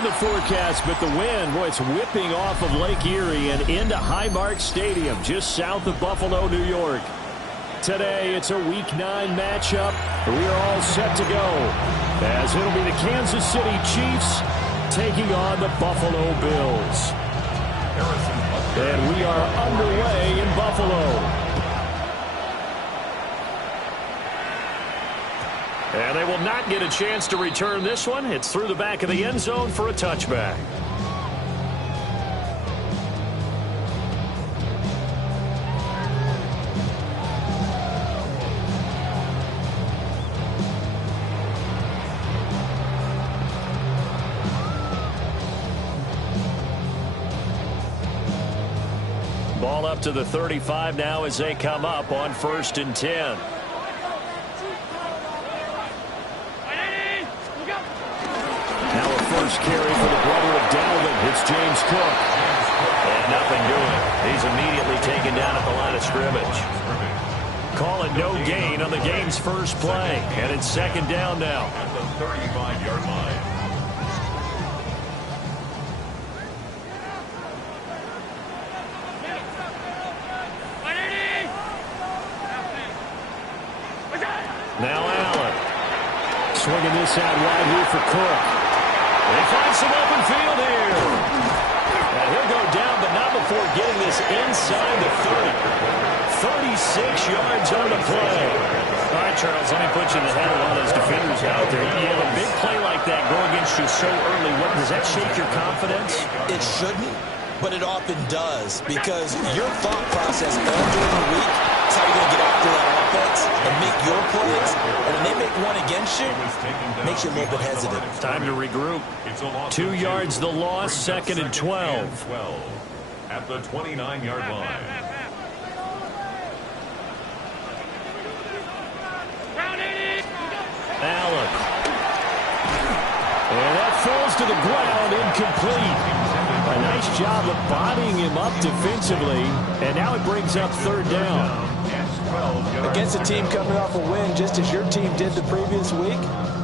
in the forecast, but the wind, boy, it's whipping off of Lake Erie and into Highmark Stadium, just south of Buffalo, New York. Today, it's a Week 9 matchup. We are all set to go, as it'll be the Kansas City Chiefs taking on the Buffalo Bills. And we are underway in Buffalo. And they will not get a chance to return this one. It's through the back of the end zone for a touchback. Ball up to the 35 now as they come up on 1st and 10. First carry for the brother of Dalvin. It's James Cook. And nothing doing. He's immediately taken down at the line of scrimmage. Call it no gain on the game's first play. And it's 2nd down now. At the 35-yard line. Now Allen. Swinging this out wide here for Cook. They find some open field here. And he'll go down, but not before getting this inside the 30. 36 yards on the play. All right, Charles, let me put you in the head of one of those defenders out there. You have a big play like that go against you so early. Does that shake your confidence? It shouldn't, but it often does, because your thought process all during the week is how you're going to get after that offense and make your plays. And when they make one against you, it makes you a little bit hesitant. Time to regroup. 2 yards the loss, 2nd and 12. At the 29-yard line. Allen. And that falls to the ground, incomplete. A nice job of bodying him up defensively, and now it brings up 3rd down. Against a team coming off a win, just as your team did the previous week,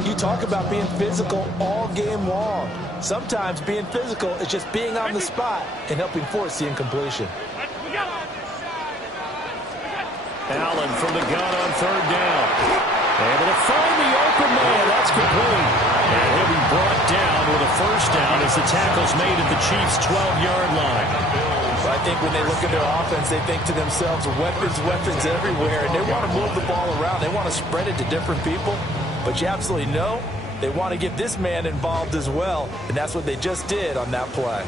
you talk about being physical all game long. Sometimes being physical is just being on the spot and helping force the incompletion. Allen from the gun on 3rd down. Able to find the open man. That's complete. And he'll be brought down with a 1st down as the tackle's made at the Chiefs' 12-yard line. So I think when they look at their offense, they think to themselves, weapons, weapons everywhere. And they want to move the ball around. They want to spread it to different people. But you absolutely know they want to get this man involved as well. And that's what they just did on that play.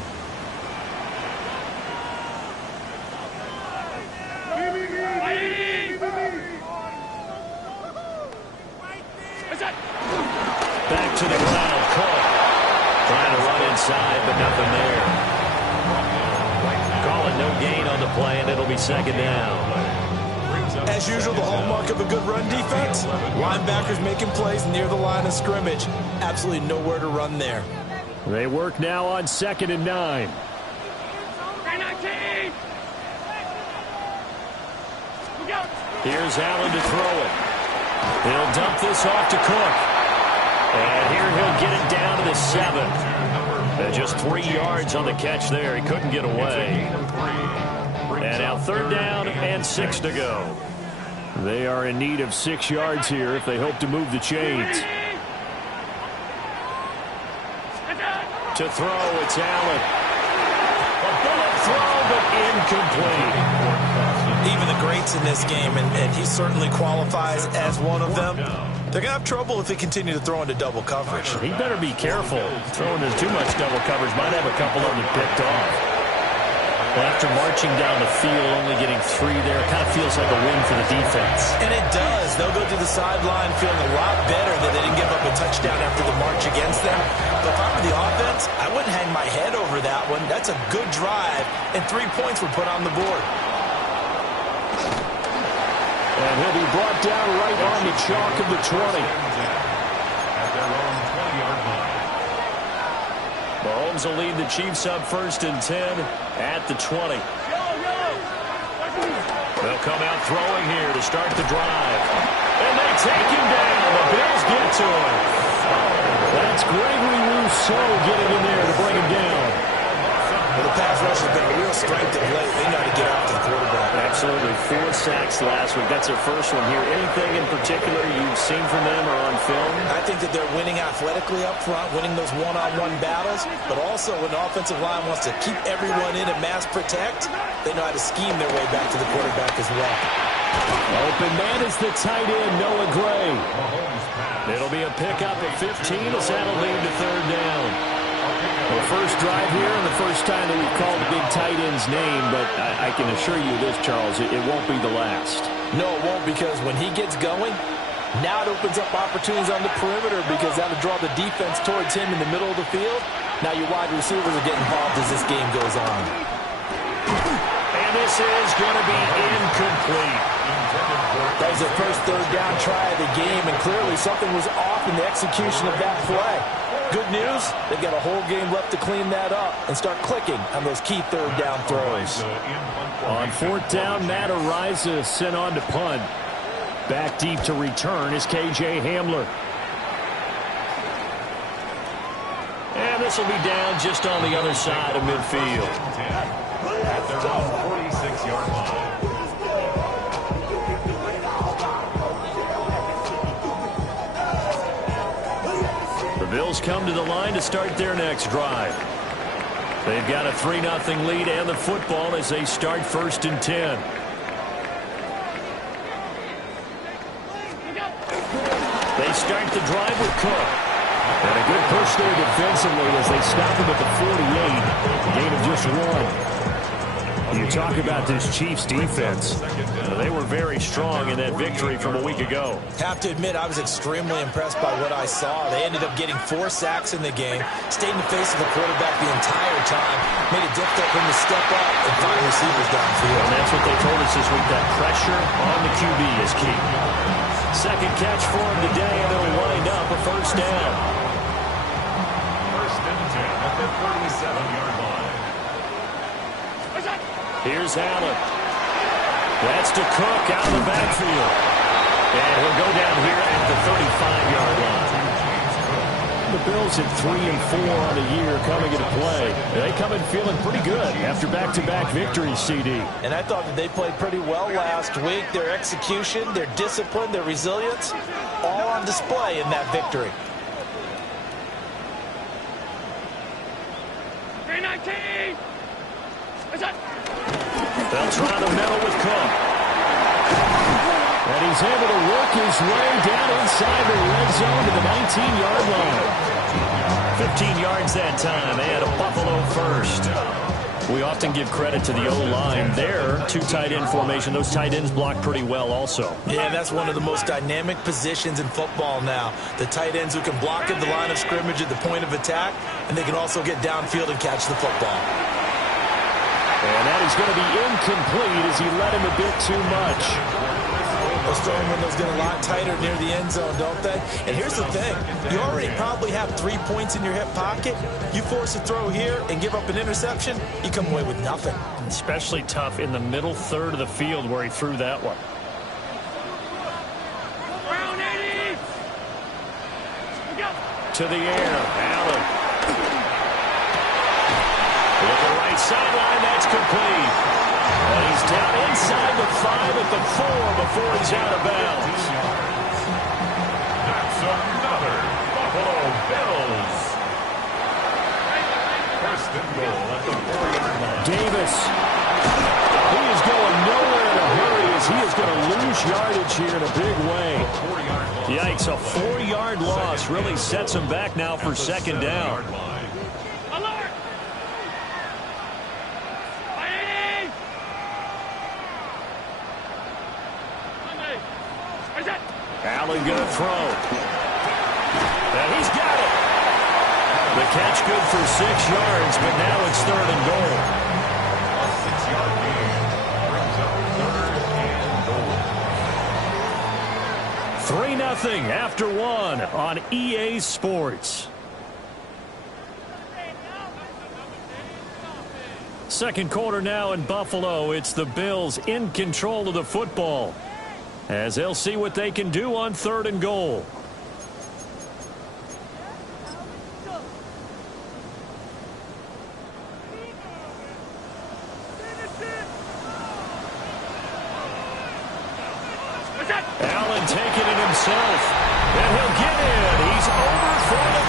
Back to the ground. Cook trying to run inside, but nothing there. Call it no gain on the play, and it'll be 2nd down. As usual, the hallmark of a good run defense, linebackers making plays near the line of scrimmage. Absolutely nowhere to run there. They work now on 2nd and 9. Here's Allen to throw it. He'll dump this off to Cook. And here he'll get it down to the 7. And just 3 yards on the catch there. He couldn't get away. And now 3rd down and 6 to go. They are in need of 6 yards here if they hope to move the chains. To throw, it's Allen. A bullet throw, but incomplete. Even the greats in this game, and he certainly qualifies as one of them, they're going to have trouble if they continue to throw into double coverage. He better be careful. Throwing into too much double coverage might have a couple of them picked off. Well, after marching down the field, only getting 3 there, it kind of feels like a win for the defense. And it does. They'll go to the sideline feeling a lot better that they didn't give up a touchdown after the march against them. But if I were the offense, I wouldn't hang my head over that one. That's a good drive, and 3 points were put on the board. And he'll be brought down right on the chalk of the 20. At their own 20-yard line. Mahomes will lead the Chiefs up 1st and 10 at the 20. They'll come out throwing here to start the drive. And they take him down. The Bills get to him. That's Gregory Rousseau getting in there rush has been a real strength of late. They know how to get after the quarterback. Absolutely. 4 sacks last week. That's their first one here. Anything in particular you've seen from them or on film? I think that they're winning athletically up front, winning those one-on-one battles, but also when the offensive line wants to keep everyone in and mass protect, they know how to scheme their way back to the quarterback as well. Open man is the tight end, Noah Gray. It'll be a pickup of 15 as that'll lead to third down. Well, first drive here and the first time that we've called the big tight end's name, but I can assure you this, Charles, it won't be the last. No, it won't, because when he gets going, now it opens up opportunities on the perimeter because that'll draw the defense towards him in the middle of the field. Now your wide receivers are getting involved as this game goes on. And this is going to be incomplete. That was the first third down try of the game, and clearly something was off in the execution of that play. Good news, they've got a whole game left to clean that up and start clicking on those key third down throws. On fourth down, Matt Araiza sent on to punt. Back deep to return is K.J. Hamler. And this will be down just on the other side of midfield. At their own 46-yard line. The Bills come to the line to start their next drive. They've got a 3-0 lead and the football as they start 1st and 10. They start the drive with Cook. And a good push there defensively as they stop him at the 48. Gain of just 1. You talk about this Chiefs defense. They were very strong in that victory from a week ago. Have to admit, I was extremely impressed by what I saw. They ended up getting 4 sacks in the game, stayed in the face of the quarterback the entire time, made it difficult for him to step up and find receivers downfield. And that's what they told us this week, that pressure on the QB is key. Second catch for him today, and they'll wind up a first down. 1st and 10 at the 37-yard line. Here's Allen. That's to Cook out of the backfield. And he'll go down here at the 35-yard line. The Bills at 3 and 4 on the year coming into play. They come in feeling pretty good after back-to-back victories, CD. And I thought that they played pretty well last week. Their execution, their discipline, their resilience, all on display in that victory. 319! They'll try the middle with Cook. And he's able to work his way down inside the red zone to the 19-yard line. 15 yards that time. They had a Buffalo first. We often give credit to the O-line there. 2 tight end formation. Those tight ends block pretty well also. Yeah, that's one of the most dynamic positions in football now. The tight ends who can block at the line of scrimmage at the point of attack, and they can also get downfield and catch the football. And that is going to be incomplete as he led him a bit too much. Those throwing windows get a lot tighter near the end zone, don't they? And here's the thing. You already probably have 3 points in your hip pocket. You force a throw here and give up an interception, you come away with nothing. Especially tough in the middle third of the field where he threw that one. To the air, Allen. With the right sideline, that's complete. And he's down inside the 5 at the 4 before he's out of bounds. That's another Buffalo Bills. 1st and goal at the 4-yard line. Davis. He is going nowhere in a hurry as he is going to lose yardage here in a big way. Yikes, a 4-yard loss really sets him back now for 2nd down. Allen going to throw. And he's got it. The catch good for 6 yards, but now it's 3rd and goal. A 6-yard gain brings up 3rd and goal. 3-0 after 1 on EA Sports. Second quarter now in Buffalo. It's the Bills in control of the football, as they'll see what they can do on 3rd and goal.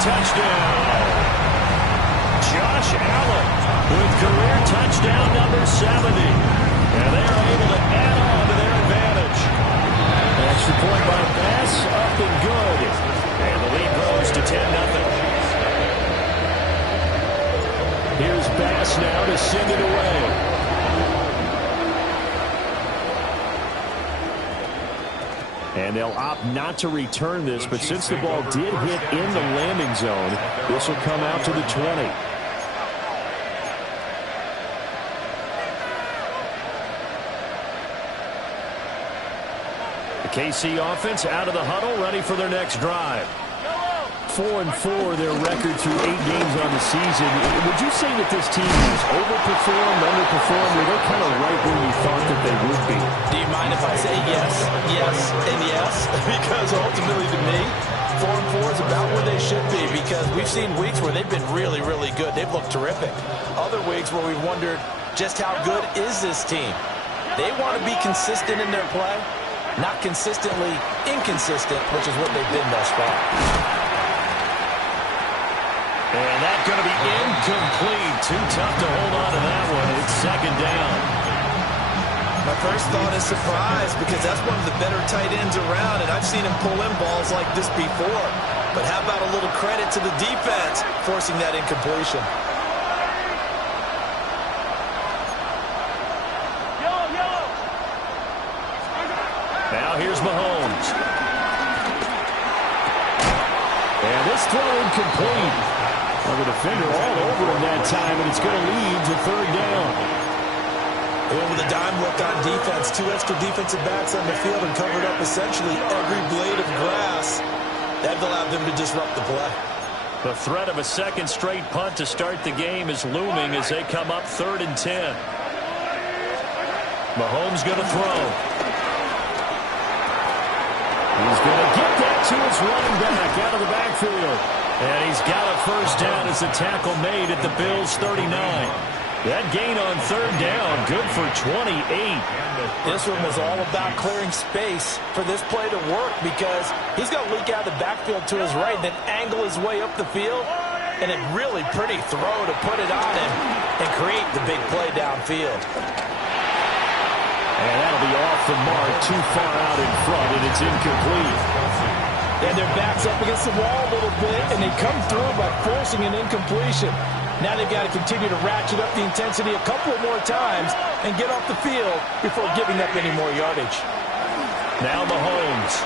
touchdown. Josh Allen with career touchdown number 70. And they are able to add on to their advantage. Extra point by Bass, up and good. And the lead grows to 10-0. Here's Bass now to send it away. And they'll opt not to return this, but since the ball did hit in the landing zone, this will come out to the 20. The KC offense out of the huddle, ready for their next drive. 4-4 their record through 8 games on the season. Would you say that this team has overperformed, underperformed, or they're kind of right where you thought that they would be? Do you mind if I say yes, yes, and yes? Because ultimately to me, 4-4 is about where they should be, because we've seen weeks where they've been really, really good. They've looked terrific. Other weeks where we've wondered just how good is this team. They want to be consistent in their play, not consistently inconsistent, which is what they've been thus far. And that's going to be incomplete. Too tough to hold on to that one. It's second down. My first thought is surprise, because that's one of the better tight ends around, and I've seen him pull in balls like this before. But how about a little credit to the defense forcing that incompletion? Now here's Mahomes. And this throw incomplete. Well, the defender all over him that time, and it's going to lead to third down. Well, with a dime work on defense, 2 extra defensive backs on the field and covered up essentially every blade of grass. That allowed them to disrupt the play. The threat of a second straight punt to start the game is looming as they come up 3rd and 10. Mahomes going to throw. He's going to get that to his running back out of the backfield. And he's got a first down as the tackle made at the Bills' 39. That gain on third down, good for 28. This one was all about clearing space for this play to work, because he's going to leak out of the backfield to his right, then angle his way up the field. And a really pretty throw to put it on him and create the big play downfield. And that'll be off the mark, too far out in front, and it's incomplete. And their back's up against the wall a little bit, and they come through by forcing an incompletion. Now they've got to continue to ratchet up the intensity a couple more times and get off the field before giving up any more yardage. Now Mahomes.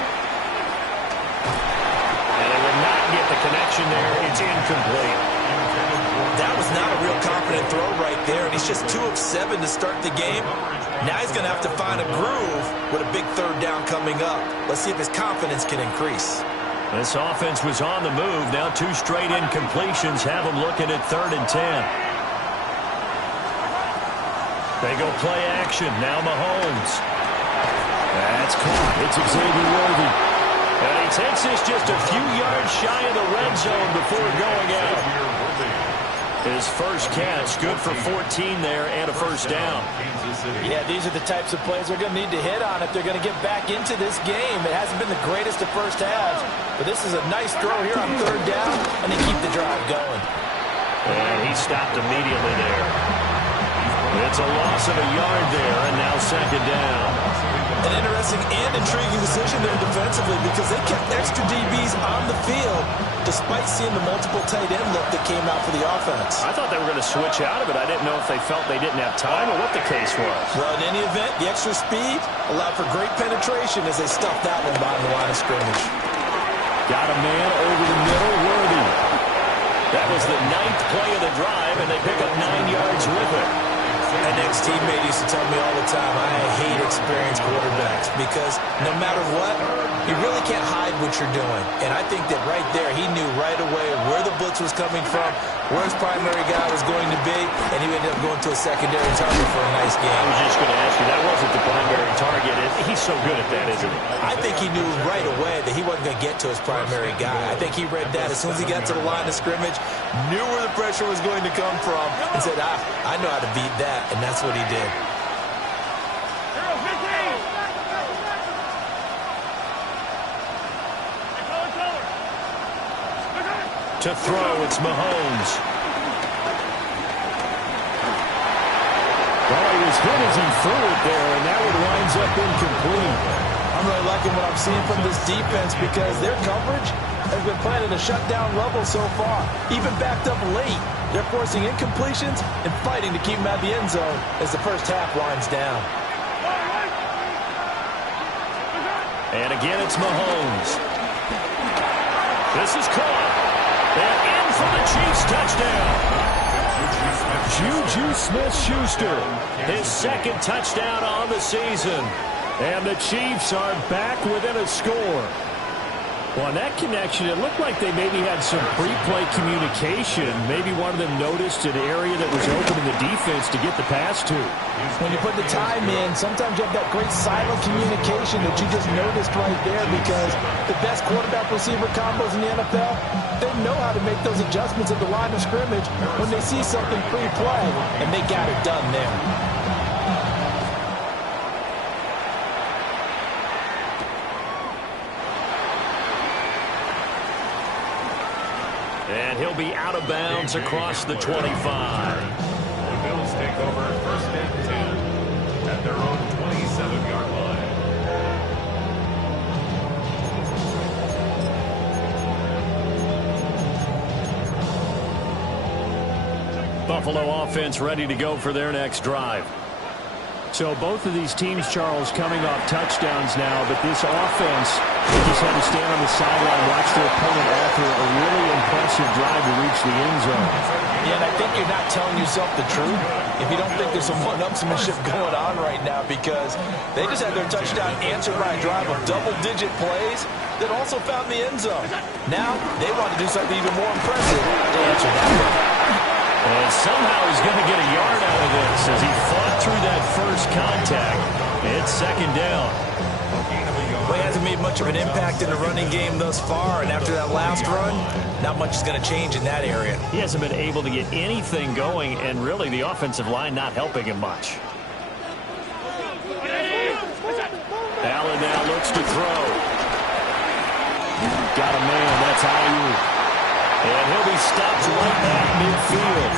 And they will not get the connection there. It's incomplete. That was not a real confident throw right there, and he's just 2 of 7 to start the game. Now he's going to have to find a groove with a big third down coming up. Let's see if his confidence can increase. This offense was on the move. Now 2 straight incompletions have them looking at 3rd and 10. They go play action. Now Mahomes. That's caught. It's Xavier Worthy. And he takes this just a few yards shy of the red zone before going out. His first catch, good for 14 there and a first down. Yeah, these are the types of plays they're going to need to hit on if they're going to get back into this game. It hasn't been the greatest of first halves, but this is a nice throw here on third down, and they keep the drive going. And he stopped immediately there. It's a loss of a yard there, and now second down. An interesting and intriguing decision there defensively, because they kept extra DBs on the field despite seeing the multiple tight end look that came out for the offense. I thought they were going to switch out of it. I didn't know if they felt they didn't have time or what the case was. Well, in any event, the extra speed allowed for great penetration as they stuffed that one behind the line of scrimmage. Got a man over the middle, Worthy. That was the 9th play of the drive, and they pick up 9 yards with it. An ex-teammate used to tell me all the time, I hate experienced quarterbacks, because no matter what, you really can't hide what you're doing. And I think that right there, he knew right away where the blitz was coming from, where his primary guy was going to be, and he ended up going to a secondary target for a nice game. I was just going to ask you, that wasn't the primary target. He's so good at that, isn't he? I think he knew right away that he wasn't going to get to his primary guy. I think he read that as soon as he got to the line of scrimmage, knew where the pressure was going to come from, and said, I know how to beat that, and that's what he did. To throw, it's Mahomes. Well, he was hit as he threw it there, and that one winds up incomplete. I'm really liking what I'm seeing from this defense because their coverage has been playing at a shutdown level so far. Even backed up late, they're forcing incompletions and fighting to keep them out of the end zone as the first half winds down. And again, it's Mahomes. This is caught. And in for the Chiefs touchdown. Juju Smith-Schuster, his second touchdown on the season. And the Chiefs are back within a score. Well, on that connection, it looked like they maybe had some pre-play communication. Maybe one of them noticed an area that was open in the defense to get the pass to. When you put the time in, sometimes you have that great silent communication that you just noticed right there because the best quarterback-receiver combos in the NFL, they know how to make those adjustments at the line of scrimmage when they see something pre-play, and they got it done there. And he'll be out of bounds across the 25. The Bills take over first and 10 at their own 27-yard line. Buffalo offense ready to go for their next drive. So both of these teams, Charles, coming off touchdowns now, but this offense, they just had to stand on the sideline, watch their opponent offer a really impressive drive to reach the end zone. Yeah, and I think you're not telling yourself the truth if you don't think there's some one-upsmanship going on right now because they just had their touchdown answered by a drive of double-digit plays that also found the end zone. Now they want to do something even more impressive to answer that one. And somehow he's going to get a yard out of this as he fought through that first contact. It's second down. Well, he hasn't made much of an impact in the running game thus far, and after that last run, not much is going to change in that area. He hasn't been able to get anything going, and really the offensive line not helping him much. Allen now looks to throw. Got a man, that's Ayuk. And he'll be stopped right at midfield.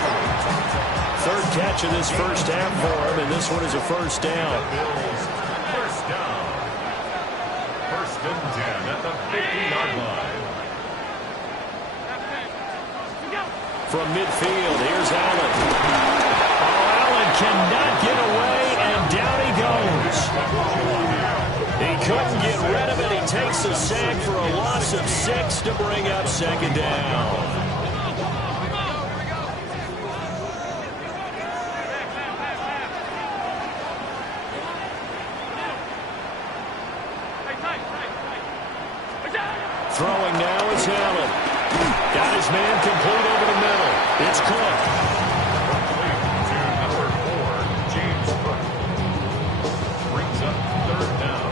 Third catch of this first half for him, and this one is a first down. Bills first down. First and 10 at the 50-yard line. From midfield, here's Allen. Oh, Allen cannot get away, and down he goes. He couldn't get rid of it. He takes a sack for a loss of 6 to bring up second down. Throwing now is Allen. Got his man complete over the middle. It's Cook. Number 4, James Cook. Brings up third down.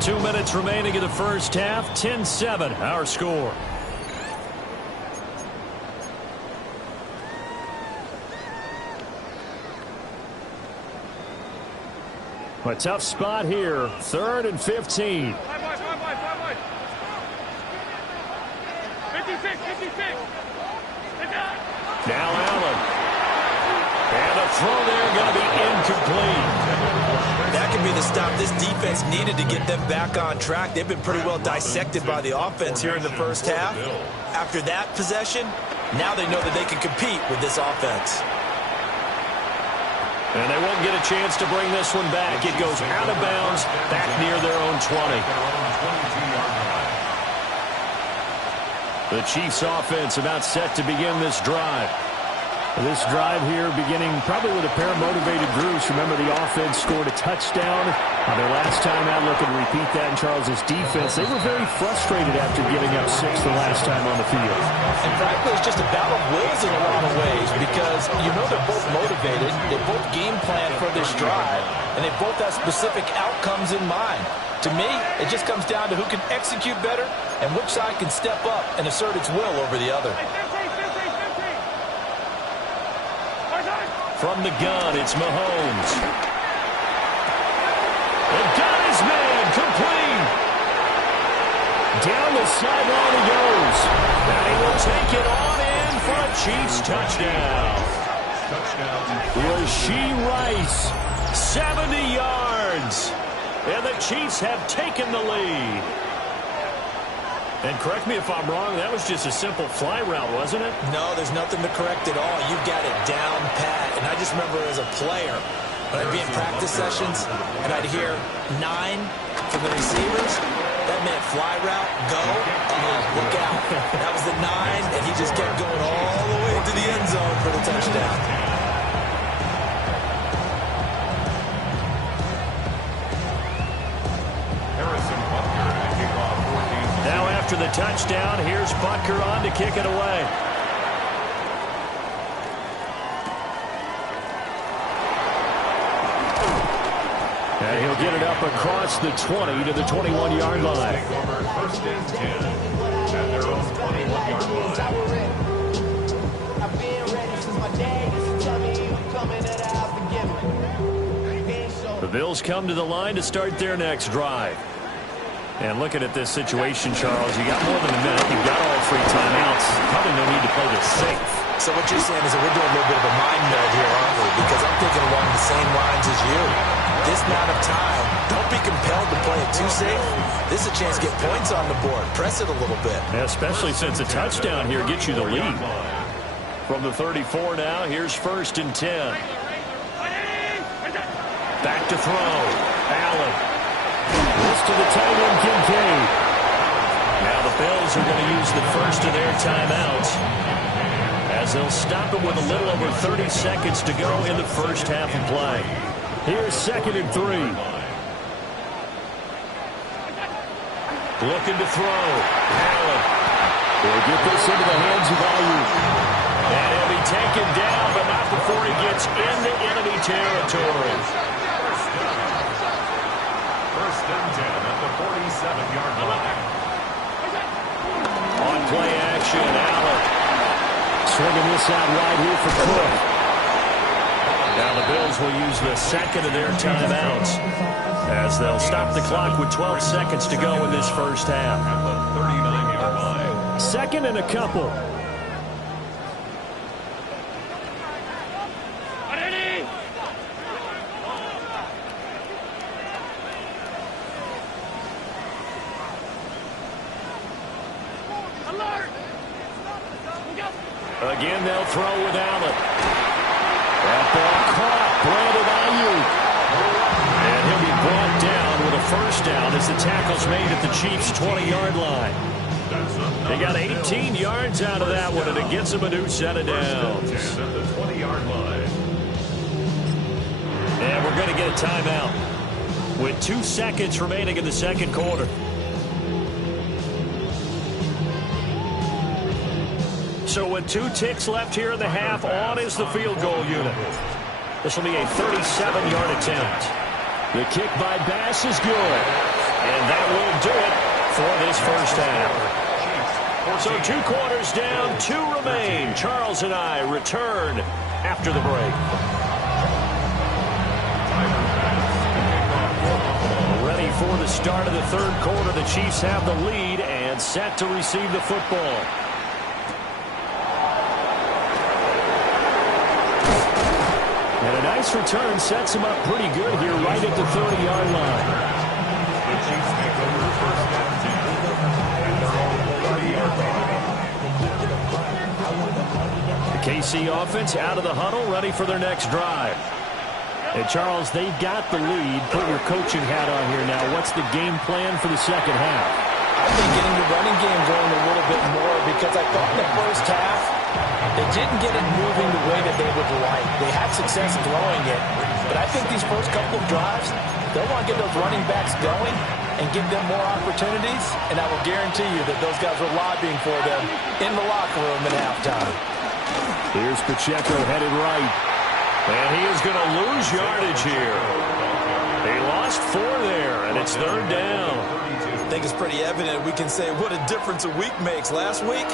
2 minutes remaining in the first half. 10-7, our score. A tough spot here. 3rd and 15. 56. Now Allen. And a throw there going to be incomplete. That could be the stop this defense needed to get them back on track. They've been pretty well dissected by the offense here in the first half. After that possession, now they know that they can compete with this offense. And they won't get a chance to bring this one back. It goes out of bounds, back near their own 20. The Chiefs offense about set to begin this drive. This drive here beginning probably with a pair of motivated groups. Remember, the offense scored a touchdown on their last time out. Looking to repeat that in Charles's defense. They were very frustrated after giving up 6 the last time on the field. And frankly, it's just a battle of wills in a lot of ways because you know they're both motivated. They both game plan for this drive, and they both have specific outcomes in mind. To me, it just comes down to who can execute better and which side can step up and assert its will over the other. From the gun, it's Mahomes. And got his man complete. Down the sideline he goes. And he will take it on in for a Chiefs touchdown. Rashee Rice, 70 yards. And the Chiefs have taken the lead. And correct me if I'm wrong, that was just a simple fly route, wasn't it? No, there's nothing to correct at all. You've got it down pat. And I just remember as a player, when I'd be in practice sessions, and I'd hear 9 from the receivers, that meant fly route, go, look out. That was the 9, and he just kept going all the way to the end zone for the touchdown. Now after the touchdown, here's Butker on to kick it away. And he'll get it up across the 20 to the 21-yard line. First and 10 at their own 21-yard line. The Bills come to the line to start their next drive. And looking at this situation, Charles, you got more than a minute. You've got all 3 timeouts. Probably no need to play this safe. So what you're saying is that we're doing a little bit of a mind meld here, aren't we? Because I'm thinking along the same lines as you. This amount of time, don't be compelled to play it too safe. This is a chance to get points on the board. Press it a little bit. Yeah, especially since a touchdown here gets you the lead. From the 34 now, here's 1st and 10. Back to throw. Allen. This to the tight end, Kincaid. Now the Bills are going to use the first of their timeouts as they'll stop it with a little over 30 seconds to go in the first half of play. Here's 2nd and 3. Looking to throw. Allen. Will get this into the hands of Ayuk. And he'll be taken down, but not before he gets into enemy territory. First and 10 at the 47-yard line. On play action, Allen. Swinging this out wide here for Cook. Now the Bills will use the second of their timeouts as they'll stop the clock with 12 seconds to go in this first half. At the 39-yard line. 2nd and a couple. Again, they'll throw with Allen. That ball caught. Brandon Ayuk. And he'll be brought down with a first down as the tackle's made at the Chiefs' 20-yard line. They got 18 yards out of that one, and it gets them a new set of downs. At the 20-yard line. And we're going to get a timeout with 2 seconds remaining in the second quarter. So with 2 ticks left here in the half, on is the field goal unit. This will be a 37-yard attempt. The kick by Bass is good. And that will do it for this first half. So 2 quarters down, 2 remain. Charles and I return after the break. Ready for the start of the third quarter. The Chiefs have the lead and set to receive the football. And a nice return sets him up pretty good here right at the 30-yard line. The Chiefs take over first and 10 at their own 30-yard line. The KC offense out of the huddle, ready for their next drive. And Charles, they've got the lead. Put your coaching hat on here now. What's the game plan for the second half? I've been getting the running game going a little bit more because I thought in the first half they didn't get it moving the way that they would like. They had success throwing it, but I think these first couple of drives, they'll want to get those running backs going and give them more opportunities, and I will guarantee you that those guys were lobbying for them in the locker room at halftime. Here's Pacheco headed right, and he is going to lose yardage here. They lost 4 there, and it's 3rd down. I think it's pretty evident we can say what a difference a week makes. Last week,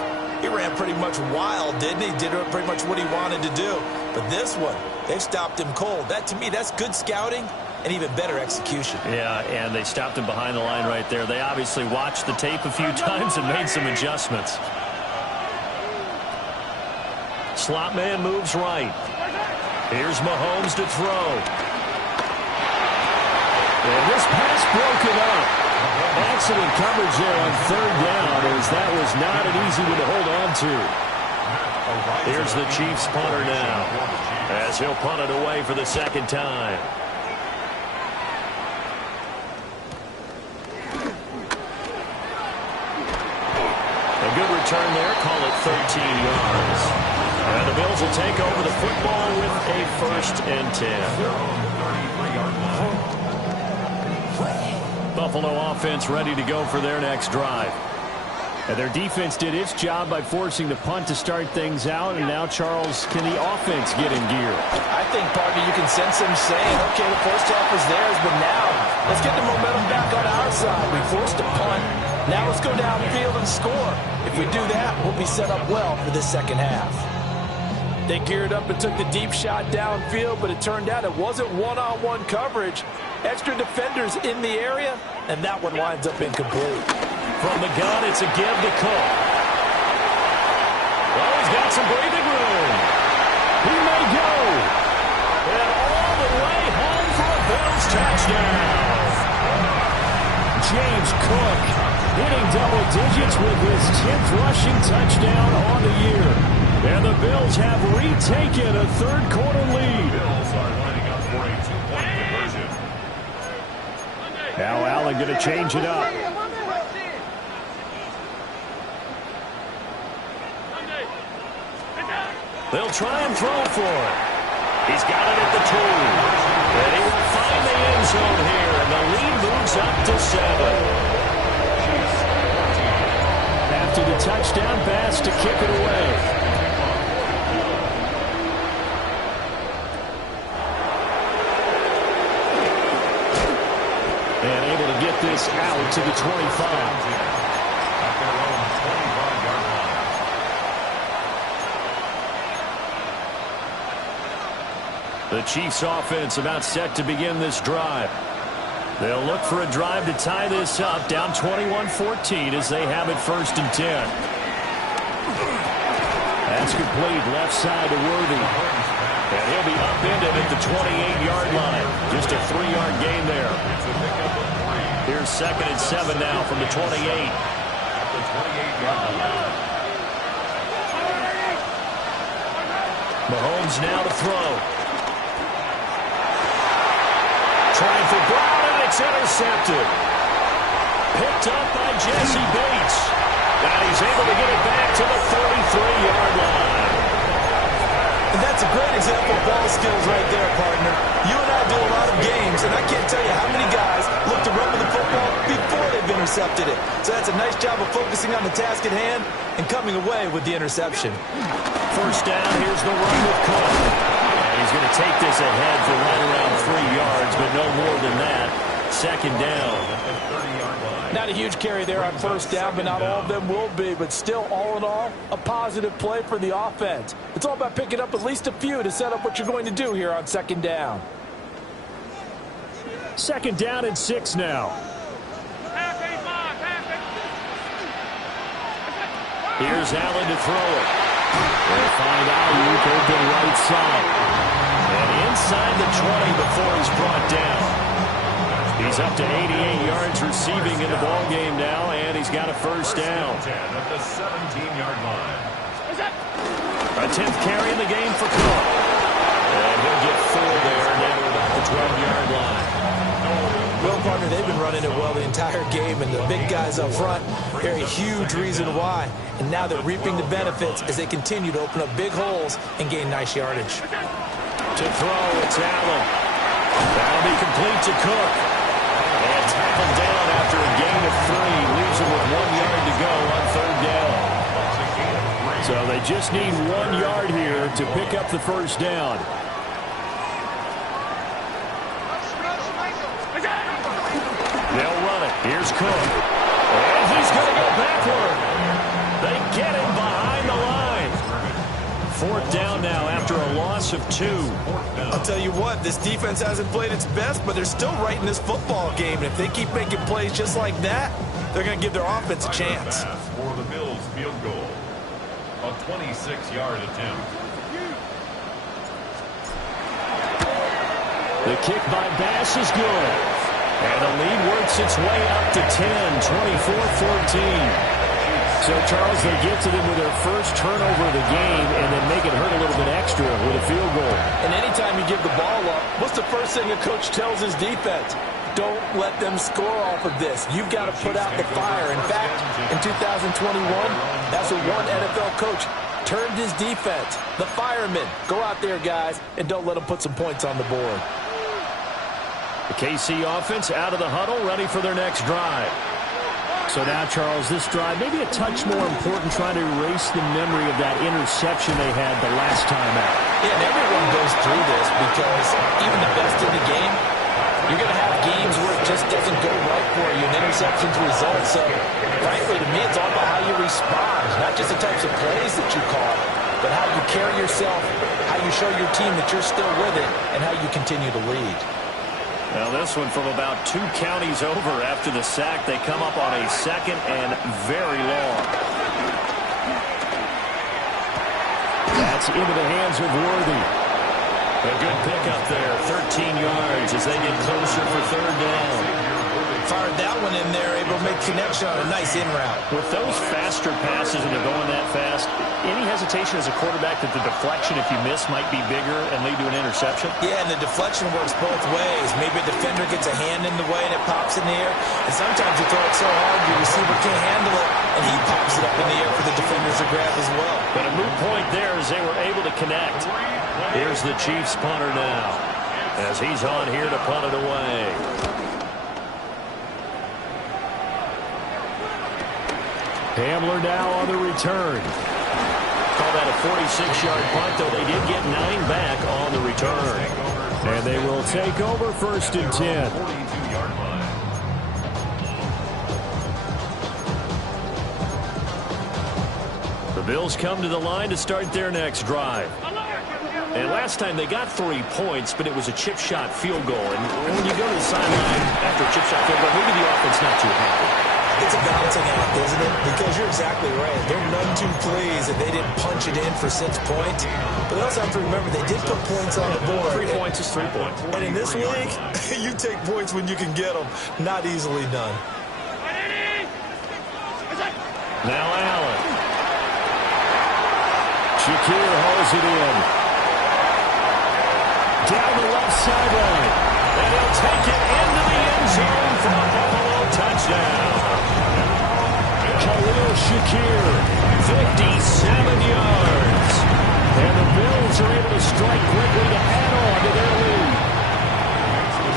he ran pretty much wild, didn't he? Did pretty much what he wanted to do. But this one, they've stopped him cold. That, to me, that's good scouting, and even better execution. Yeah, and they stopped him behind the line right there. They obviously watched the tape a few times and made some adjustments. Slot man moves right. Here's Mahomes to throw. And this pass broken up. Excellent coverage there on third down, as that was not an easy one to hold on to. Here's the Chiefs punter now, as he'll punt it away for the second time. A good return there, call it 13 yards. And the Bills will take over the football with a 1st and 10. Buffalo offense ready to go for their next drive. And their defense did its job by forcing the punt to start things out. And now, Charles, can the offense get in gear? I think, partner, you can sense them saying, okay, the first half was theirs, but now let's get the momentum back on our side. We forced a punt. Now let's go downfield and score. If we do that, we'll be set up well for this second half. They geared up and took the deep shot downfield, but it turned out it wasn't one-on-one coverage. Extra defenders in the area, and that one winds up incomplete. From the gun, it's a give to Cook. Well, he's got some breathing room. He may go. And all the way home for a Bills touchdown. James Cook hitting double digits with his 10th rushing touchdown on the year. And the Bills have retaken a third-quarter lead. Bills are lining up for a 2-point conversion. Now Allen going to change it up. They'll try and throw for it. He's got it at the 2. And he will find the end zone here, and the lead moves up to 7. After the touchdown pass to kick it away. And able to get this out to the 25. At their own 25-yard line. The Chiefs offense about set to begin this drive. They'll look for a drive to tie this up, down 21-14 as they have it 1st and 10. That's complete, left side to Worthy. And he'll be upended at the 28-yard line. Just a 3-yard gain there. It's a pickup of 3. Here's 2nd and 7 now from the 28. At the 28-yard line. Mahomes now to throw. Trying for Brown, and it's intercepted. Picked up by Jesse Bates. And he's able to get it back to the 33-yard line. And that's a great example of ball skills right there, partner. You and I do a lot of games, and I can't tell you how many guys look to run with the football before they've intercepted it. So that's a nice job of focusing on the task at hand and coming away with the interception. 1st down, here's the run with Cook. And he's going to take this ahead for right around 3 yards, but no more than that. 2nd down. Not a huge carry there on 1st down, but not all of them will be. But still, all in all, a positive play for the offense. It's all about picking up at least a few to set up what you're going to do here on 2nd down. 2nd down and 6 now. Here's Allen to throw it. They'll find Ayuk open right side. And inside the 20 before he's brought down. He's up to 88 yards receiving in the ball game now, and he's got a 1st down. 10 at the 17-yard line. A 10th carry in the game for Cook. And he'll get 4 there now at the 12-yard line. Well, partner, they've been running it well the entire game, and the big guys up front, they're a huge reason why. And now they're reaping the benefits as they continue to open up big holes and gain nice yardage. To throw, it's Allen. That'll be complete to Cook. And tackled down after a gain of 3. Leaves him with 1 yard to go on 3rd down. So they just need 1 yard here to pick up the 1st down. They'll run it. Here's Cook. And he's going to go backward. They get him behind the line. 4th down now after a loss of 2. I'll tell you what, this defense hasn't played its best, but they're still right in this football game. And if they keep making plays just like that, they're going to give their offense a chance. For the Bills field goal. A 26-yard attempt. The kick by Bass is good. And the lead works its way up to 10, 24-14. So, Charles, they get to them with their first turnover of the game and then make it hurt a little bit extra with a field goal. And anytime you give the ball up, what's the first thing a coach tells his defense? Don't let them score off of this. You've got to put out the fire. In fact, in 2021, that's what one NFL coach turned his defense. The firemen. Go out there, guys, and don't let them put some points on the board. The KC offense out of the huddle, ready for their next drive. So now, Charles, this drive maybe a touch more important, trying to erase the memory of that interception they had the last time out. Yeah, and everyone goes through this because even the best in the game, you're going to have games where it just doesn't go right for you and interceptions result. So, frankly, to me, it's all about how you respond, not just the types of plays that you call, but how you carry yourself, how you show your team that you're still with it, and how you continue to lead. Now this one from about 2 counties over after the sack. They come up on a 2nd and very long. That's into the hands of Worthy. A good pickup there, 13 yards as they get closer for 3rd down. Fired that one in there, able to make connection on a nice in route. With those faster passes and they're going that fast, any hesitation as a quarterback that the deflection, if you miss, might be bigger and lead to an interception? Yeah, and the deflection works both ways. Maybe a defender gets a hand in the way and it pops in the air. And sometimes you throw it so hard your receiver can't handle it, and he pops it up in the air for the defenders to grab as well. But a moot point there as they were able to connect. Here's the Chiefs punter now as he's on here to punt it away. Hamler now on the return. Call that a 46-yard punt, though they did get 9 back on the return. And they will take over 1st and 10. 42-yard line. The Bills come to the line to start their next drive. And last time they got 3 points, but it was a chip shot field goal. And when you go to the sideline after a chip shot field goal, maybe the offense not too happy. It's a balancing act, isn't it? Because you're exactly right. They're none too pleased that they didn't punch it in for 6 points. But they also have to remember they did put points on the board. 3 points is 3 points. And in this league, you take points when you can get them. Not easily done. Now Allen. Shakir hauls it in. Down the left sideline. And he'll take it into the end zone for a Buffalo touchdown. Khalil Shakir, 57 yards. And the Bills are able to strike quickly to add on to their lead.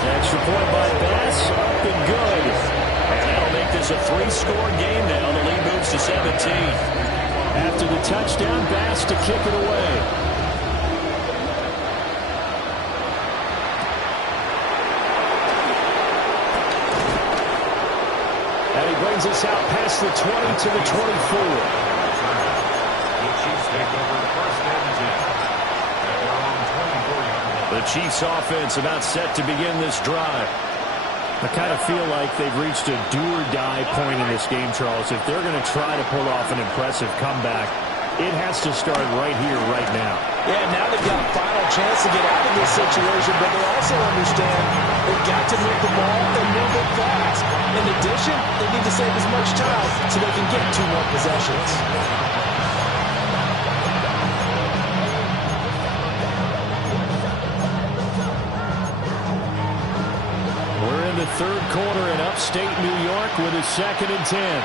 Extra point by Bass, up and good. And that'll make this a 3-score game now. The lead moves to 17. After the touchdown, Bass to kick it away. Brings us out past the 20 to the 24. The Chiefs take over 1st and 10 at their own 24-yard line. The Chiefs offense about set to begin this drive. I kind of feel like they've reached a do-or-die point in this game, Charles. If they're going to try to pull off an impressive comeback, it has to start right here, right now. Yeah, now they've got a final chance to get out of this situation, but they also understand they've got to move the ball and move it fast. In addition, they need to save as much time so they can get 2 more possessions. We're in the 3rd quarter in upstate New York with a 2nd and 10.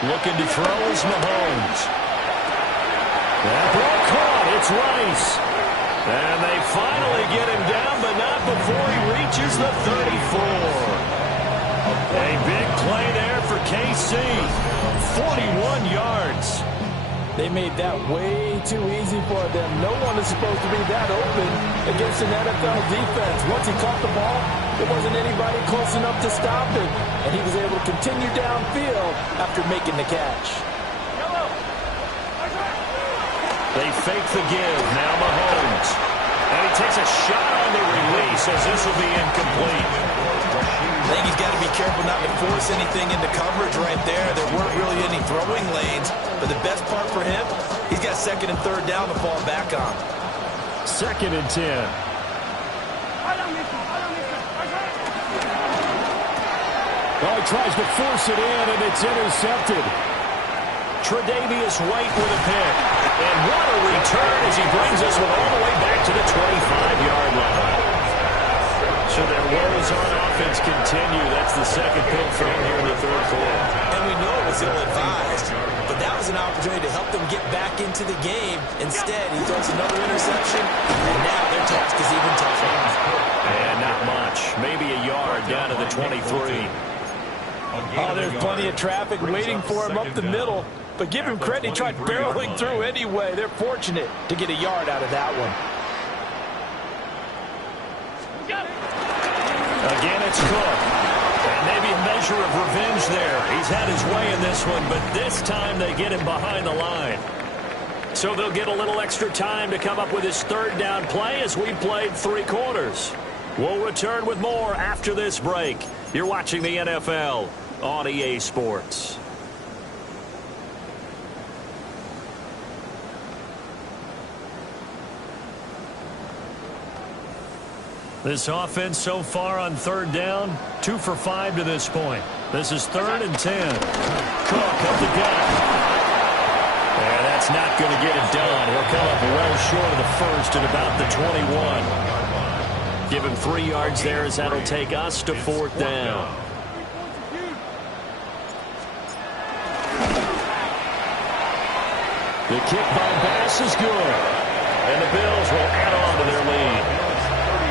Looking to throw is Mahomes. That ball caught. It's Rice. And they finally get him down, but not before he reaches the 34. A big play there for KC. 41 yards. They made that way too easy for them. No one is supposed to be that open against an NFL defense. Once he caught the ball, there wasn't anybody close enough to stop him, and he was able to continue downfield after making the catch. They fake the give. Now Mahomes. And he takes a shot on the release as this will be incomplete. I think he's got to be careful not to force anything into coverage right there. There weren't really any throwing lanes. But the best part for him, he's got second and third down to fall back on. 2nd and 10. Well, he tries to force it in, and it's intercepted. Tre'Davious White with a pick. And what a return as he brings this one all the way back to the 25-yard line. So their woes on offense continue. That's the second pick thrown here in the third quarter. And we know it was ill-advised, but that was an opportunity to help them get back into the game. Instead, he throws another interception, and now their task is even tougher. And not much. Maybe a yard down to the 23. Oh, there's plenty of traffic waiting for him up the middle. But give him credit, he tried barreling through anyway. They're fortunate to get a yard out of that one. Again, it's Cook. And maybe a measure of revenge there. He's had his way in this one, but this time they get him behind the line. So they'll get a little extra time to come up with his third down play as we played 3 quarters. We'll return with more after this break. You're watching the NFL on EA Sports. This offense so far on third down, 2 for 5 to this point. This is 3rd and 10. Cook up the gut. And that's not going to get it done. He'll come up well short of the first at about the 21. Give him 3 yards there as that'll take us to 4th down. The kick by Bass is good. And the Bills will add on to their lead.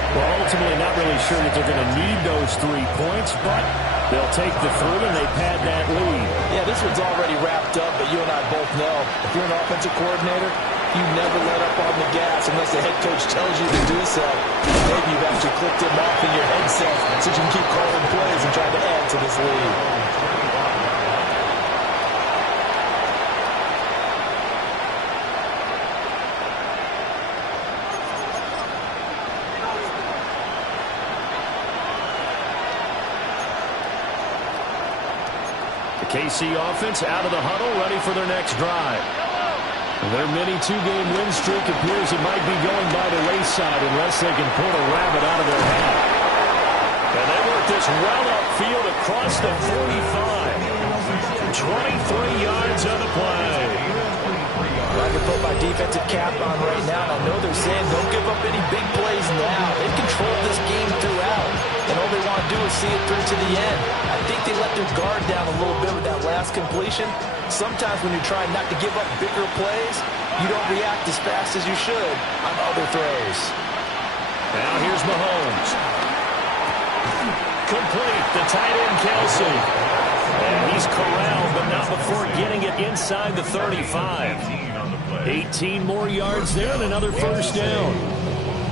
Well, ultimately not really sure that they're going to need those 3 points, but they'll take the 3 and they pad that lead. Yeah, this one's already wrapped up, but you and I both know if you're an offensive coordinator, you never let up on the gas unless the head coach tells you to do so. Maybe you've actually clicked him off in your headset so you can keep calling plays and trying to add to this lead. KC offense out of the huddle, ready for their next drive. Their mini 2-game win streak appears it might be going by the wayside unless they can pull a rabbit out of their hat. And they work this well upfield across the 45. 23 yards on the play. I can put my defensive cap on right now, and I know they're saying don't give up any big plays now. They've controlled this game throughout, and all they want to do is see it through to the end. I think they let their guard down a little bit with that last completion. Sometimes when you're trying not to give up bigger plays, you don't react as fast as you should on other throws. Now here's Mahomes. Complete, the tight end Kelsey. And he's corralled, but not before getting it inside the 35. 18 more yards there and another first down.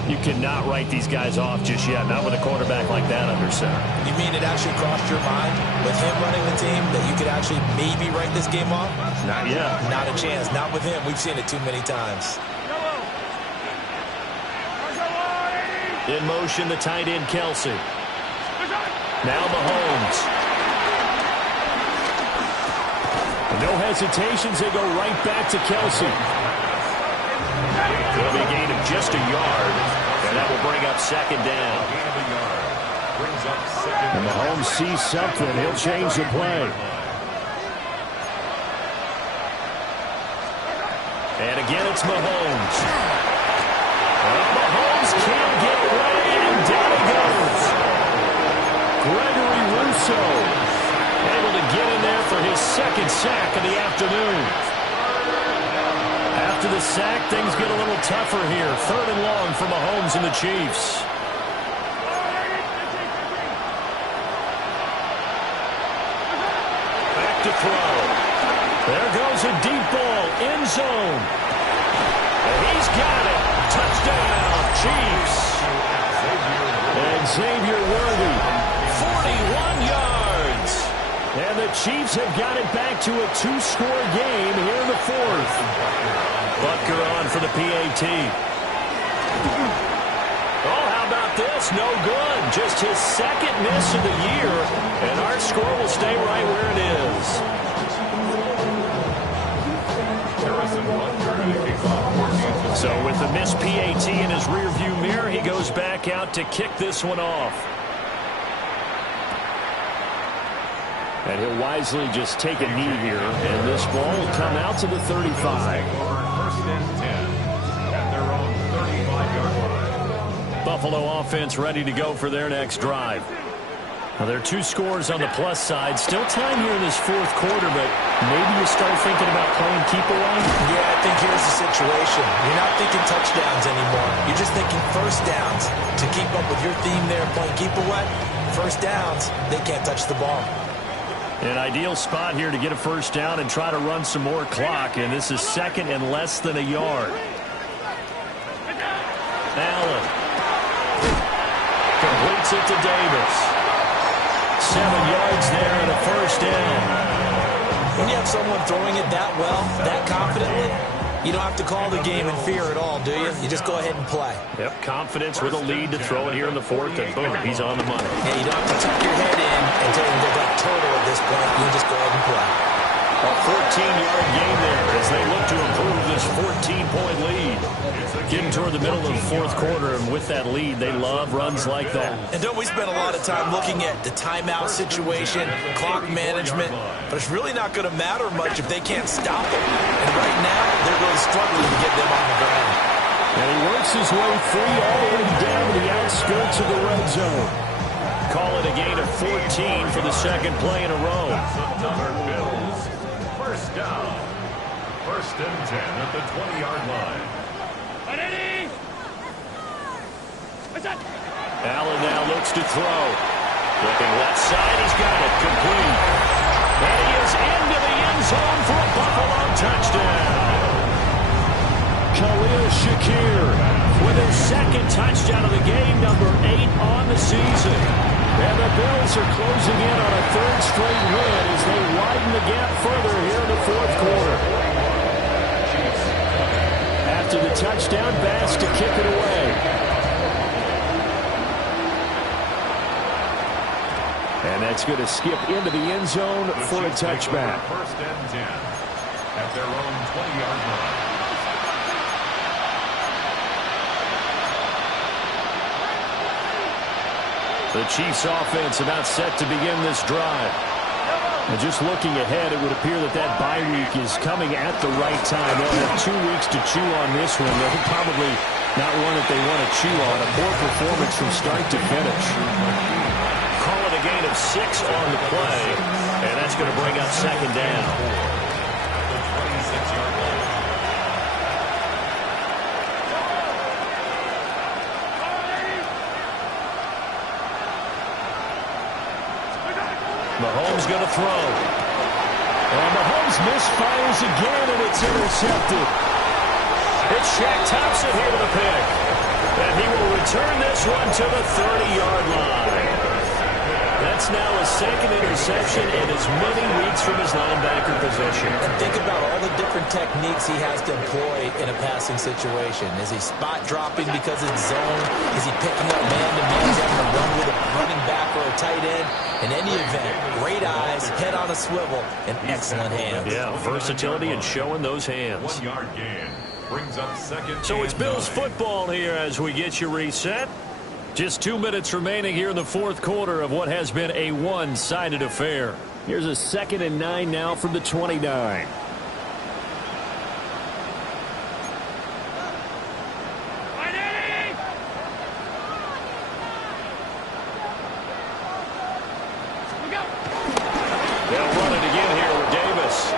You cannot write these guys off just yet, not with a quarterback like that under center. You mean it actually crossed your mind with him running the team that you could actually maybe write this game off? Not yet. Not a chance. Not with him. We've seen it too many times. In motion, the tight end Kelsey. Now Mahomes. No hesitations, they go right back to Kelsey. It'll be a gain of just a yard, and that will bring up 2nd down. And Mahomes sees something. He'll change the play. And again, it's Mahomes. And Mahomes can't get away, and down he goes. Gregory Rousseau able to get in there for his 2nd sack of the afternoon. After the sack, things get a little tougher here. 3rd and long for Mahomes and the Chiefs. Back to throw. There goes a deep ball, end zone. And he's got it. Touchdown, Chiefs. And Xavier Worthy, 41 yards. And the Chiefs have got it back to a 2-score game here in the fourth. Butker on for the PAT. Oh, how about this? No good. Just his second miss of the year, and our score will stay right where it is. So with the missed PAT in his rearview mirror, he goes back out to kick this one off. And he'll wisely just take a knee here, and this ball will come out to the 35. First and 10 at their own 35-yard line. Buffalo offense ready to go for their next drive. Now, there are 2 scores on the plus side. Still time here in this fourth quarter, but maybe you start thinking about playing keep away? Yeah, I think here's the situation. You're not thinking touchdowns anymore. You're just thinking first downs. To keep up with your theme there, playing keep away, first downs, they can't touch the ball. An ideal spot here to get a first down and try to run some more clock, and this is second and less than a yard. Allen completes it to Davis. 7 yards there and a first down. When you have someone throwing it that well, that confidently, you don't have to call the game in fear at all, do you? You just go ahead and play. Yep, confidence with a lead to throw it here in the fourth, and boom, he's on the money. Yeah, you don't have to tuck your head in and tell them they're like turtle at this point. You can just go ahead and play. A 14-yard gain there as they look to improve this 14-point lead. Getting toward the middle of the fourth quarter, and with that lead, they love runs like that. And don't we spend a lot of time looking at the timeout situation, clock management, but it's really not going to matter much if they can't stop it. And right now, they're really struggling to get them on the ground. And he works his way free all the way down to the outskirts of the red zone. Call it a gain of 14 for the second play in a row. Bills. First down. First and 10 at the 20-yard line. Allen now looks to throw. Looking left side, he's got it complete. And he is into the end zone for a Buffalo touchdown. Khalil Shakir with his second touchdown of the game, number 8 on the season. And the Bills are closing in on a third straight win as they widen the gap further here in the fourth quarter. After the touchdown, Bass to kick it away. And that's going to skip into the end zone for a touchback. First and 10 at their own 20-yard line. The Chiefs offense about set to begin this drive. And just looking ahead, it would appear that that bye week is coming at the right time. They'll have 2 weeks to chew on this one. They'll probably not one that they want to chew on. A poor performance from start to finish. Call it a gain of 6 on the play, and that's going to bring up second down. The 26-yard line. Mahomes going to throw. And Mahomes misfires again, and it's intercepted. It's Shaq Thompson here to the pick. And he will return this one to the 30-yard line. That's now a second interception in as many weeks from his linebacker position. And think about all the different techniques he has to employ in a passing situation. Is he spot dropping because it's zone? Is he picking up man-to-man, having to run with a running back or a tight end? In any event, great eyes, head on a swivel, and excellent hands. Yeah, versatility and showing those hands. 1-yard gain brings up second. So it's Bills football here as we get you reset. Just 2 minutes remaining here in the fourth quarter of what has been a one-sided affair. Here's a 2nd and 9 now from the 29. They'll run it again here with Davis.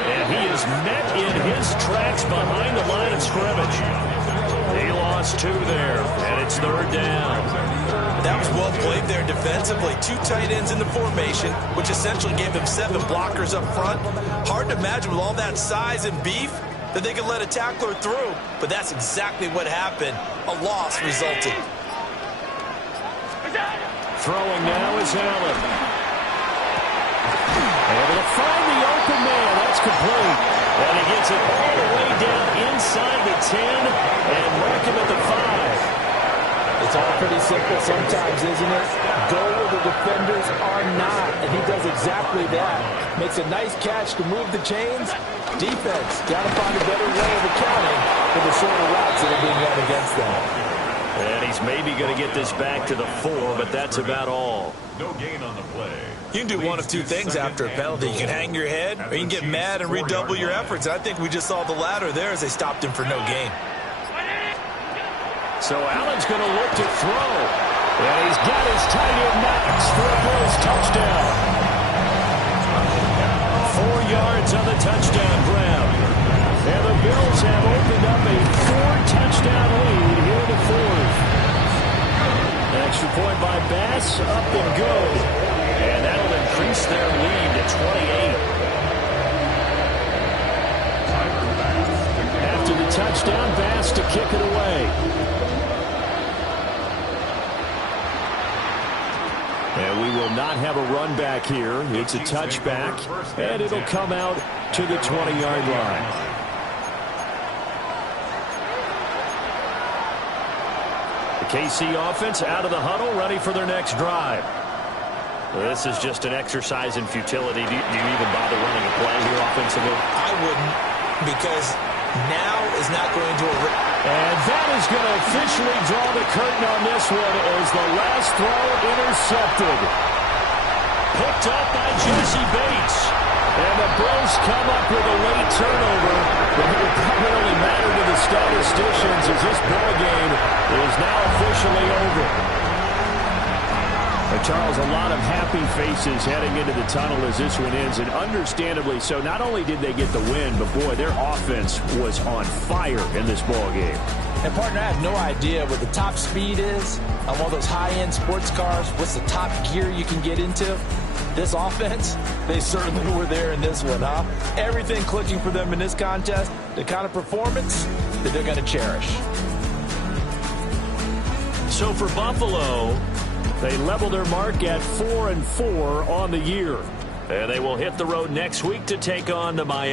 And he is met in his tracks behind the line of scrimmage. He lost 2 there, and it's third down. That was well played there defensively. 2 tight ends in the formation, which essentially gave them 7 blockers up front. Hard to imagine with all that size and beef that they could let a tackler through, but that's exactly what happened. A loss resulted. Throwing now is Allen. Able to find the open man. That's complete. And he gets it all the way down inside the 10 and mark him at the 5. It's all pretty simple sometimes, isn't it? Go where the defenders are not, and he does exactly that. Makes a nice catch to move the chains. Defense, got to find a better way of accounting for the shorter routes that are being run against them. And he's maybe going to get this back to the 4, but that's about all. No gain on the play. You can do one of two things after a penalty. You can hang your head, or you can get mad and redouble your efforts. I think we just saw the latter there as they stopped him for no gain. So Allen's going to look to throw. And he's got his tight end Knox for a Bills touchdown. 4 yards on the touchdown grab. And the Bills have opened up a 4-touchdown lead here in the 4th. Extra point by Bass, up and good. And that'll increase their lead to 28. After the touchdown, Bass to kick it away. And we will not have a run back here. It's a touchback, and it'll come out to the 20-yard line. The KC offense out of the huddle, ready for their next drive. This is just an exercise in futility. Do you even bother running a play here offensively? I wouldn't, because now is not going to... And that is going to officially draw the curtain on this one as the last throw intercepted. Picked up by Jesse Bates. And the Bills come up with a late turnover. But it will probably only matter to the statisticians as this ball game is now officially over. Charles, a lot of happy faces heading into the tunnel as this one ends, and understandably so. Not only did they get the win, but boy, their offense was on fire in this ball game. And partner, I have no idea what the top speed is on one of those high-end sports cars. What's the top gear you can get into? This offense, they certainly were there in this one, huh? Everything clicking for them in this contest, the kind of performance that they're going to cherish. So for Buffalo, they level their mark at 4-4 on the year. And they will hit the road next week to take on the Miami